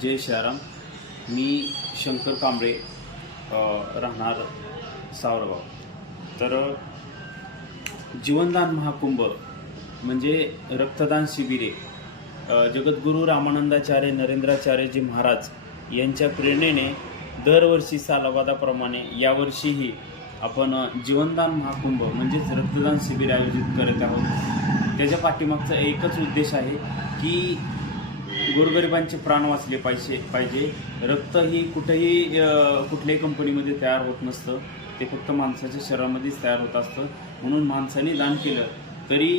जय श्रीराम. मी शंकर कांबळे, राहणार सावरगाव. तर जीवनदान महाकुंभ म्हणजे रक्तदान शिबिरे जगद्गुरू रामानंदाचार्य नरेंद्राचार्यजी महाराज यांच्या प्रेरणेने दरवर्षी सालाबादाप्रमाणे यावर्षीही आपण जीवनदान महाकुंभ म्हणजेच रक्तदान शिबिर आयोजित करत आहोत. त्याच्या पाठीमागचा एकच उद्देश आहे की गोरगरिबांचे प्राण वाचले पाहिजे. रक्त ही कुठल्याही कंपनीमध्ये तयार होत नसतं, ते फक्त माणसाच्या शरीरामध्येच तयार होत असतं. म्हणून माणसाने दान केलं तरी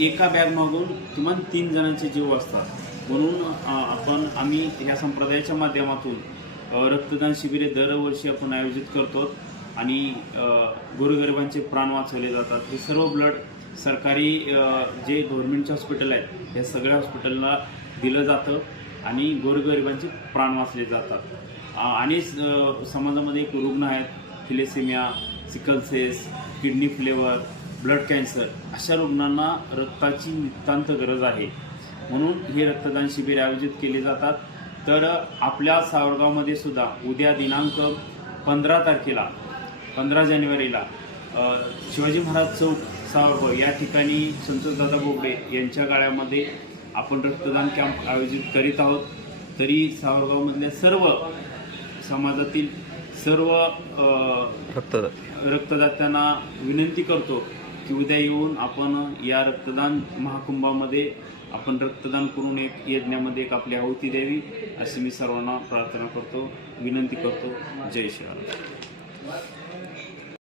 एका बॅग मागून किमान 3 जणांचे जीव वाचतात. म्हणून आम्ही या संप्रदायाच्या माध्यमातून रक्तदान शिबिरे दरवर्षी आपण आयोजित करतो आणि गोरगरिबांचे प्राण वाचवले जातात. हे सर्व ब्लड सरकारी जे गव्हर्नमेंटचे हॉस्पिटल आहेत या सगळ्या हॉस्पिटलला दिलं जातं आणि गोरगरिबांचे प्राण वाचले जातात. आणि समाजामध्ये एक रुग्ण आहेत, thalassemia, sickle cells, kidney failure, blood cancer, अशा रुग्णांना रक्ताची नितांत गरज आहे. म्हणून हे रक्तदान शिबिर आयोजित केले जातात. तर आपल्या सावरगावमध्ये सुद्धा उद्या दिनांक 15 जानेवारीला शिवाजी महाराज चौक सावरगाव या ठिकाणी संतोषदादा बोबडे यांच्या गाळ्यामध्ये आपण रक्तदान कॅम्प आयोजित करीत आहोत. तरी सावरगावमधल्या सर्व समाजातील सर्व रक्तदात्यांना विनंती करतो की उद्या येऊन आपण या रक्तदान महाकुंभामध्ये आपण रक्तदान करून एक यज्ञामध्ये एक आपली आहुती द्यावी अशी मी सर्वांना प्रार्थना करतो, विनंती करतो. जय श्रीराम.